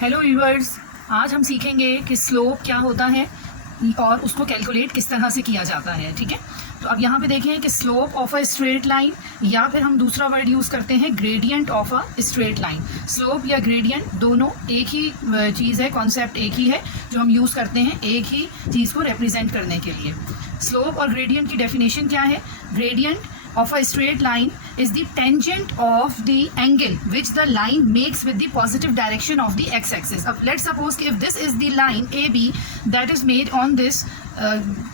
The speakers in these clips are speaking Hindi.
हेलो व्यूअर्स, आज हम सीखेंगे कि स्लोप क्या होता है और उसको कैलकुलेट किस तरह से किया जाता है। ठीक है, तो अब यहाँ पे देखें कि slope of a straight line, या फिर हम दूसरा वर्ड यूज़ करते हैं gradient of a straight line. Slope या ग्रेडियंट दोनों एक ही चीज़ है, कॉन्सेप्ट एक ही है जो हम यूज़ करते हैं एक ही चीज़ को रिप्रेजेंट करने के लिए। स्लोप और ग्रेडियंट की डेफिनेशन क्या है? Gradient of a straight line is the tangent of the angle which the line makes with the positive direction of the x-axis. Let's suppose if this is the line AB that is made on this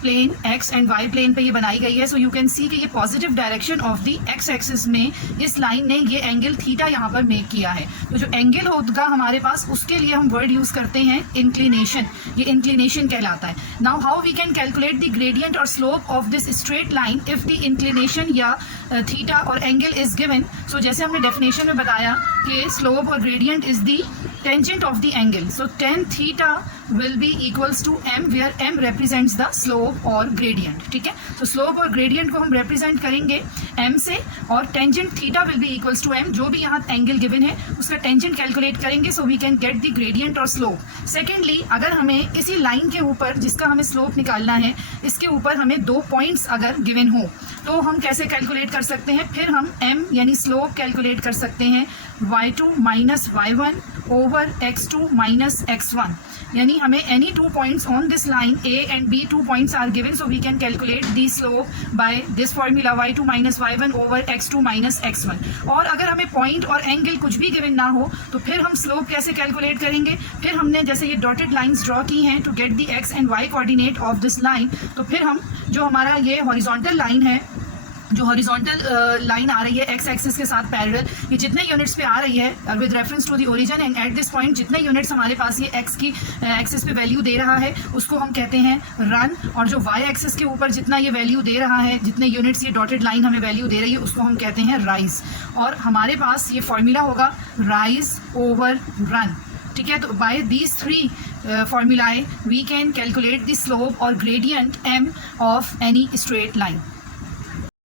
plane x and y plane पे ये बनाई गई है। सो यू कैन सी कि ये positive direction of the x axis में इस लाइन ने ये एंगल थीटा यहाँ पर मेक किया है। तो जो एंगल होगा हमारे पास उसके लिए हम वर्ड यूज़ करते हैं इंक्लिनेशन। ये इंक्लिनेशन कहलाता है। Now how we can calculate the gradient और slope of this straight line if the inclination या थीटा और एंगल इज गिवन। सो जैसे हमने डेफिनेशन में बताया कि स्लोप और gradient is the tangent of the angle. So tan theta will be equals to m where m represents the slope और gradient। ठीक है, तो slope और gradient को हम represent करेंगे m से, और tangent theta will be equals to m, जो भी यहाँ angle given है उसका tangent calculate करेंगे। so we can get the gradient और slope। secondly, अगर हमें इसी line के ऊपर जिसका हमें slope निकालना है, इसके ऊपर हमें 2 points अगर given हो तो हम कैसे calculate कर सकते हैं? फिर हम m यानी slope calculate कर सकते हैं y2 minus y1 over x2 minus x1। यानी हमें any 2 points on this line A and B 2 points are given, so we can calculate the slope by this formula y2 minus y1 over x2 minus x1। और अगर हमें point और angle कुछ भी given ना हो तो फिर हम slope कैसे calculate करेंगे? फिर हमने जैसे ये dotted lines draw की हैं to get the x and y coordinate of this line, तो फिर हम जो हमारा ये horizontal line है, जो हॉरिजॉन्टल लाइन आ रही है एक्स एक्सिस के साथ पैरेलल, ये जितने यूनिट्स पे आ रही है with reference to the origin and at this point जितने यूनिट्स हमारे पास ये एक्स की एक्सिस पे वैल्यू दे रहा है उसको हम कहते हैं रन, और जो वाई एक्सिस के ऊपर जितना ये वैल्यू दे रहा है, जितने यूनिट्स ये डॉटेड लाइन हमें वैल्यू दे रही है, उसको हम कहते हैं राइज। और हमारे पास ये फॉर्मूला होगा राइज ओवर रन। ठीक है, तो by these 3 formulae we can calculate the slope और gradient m of any straight line.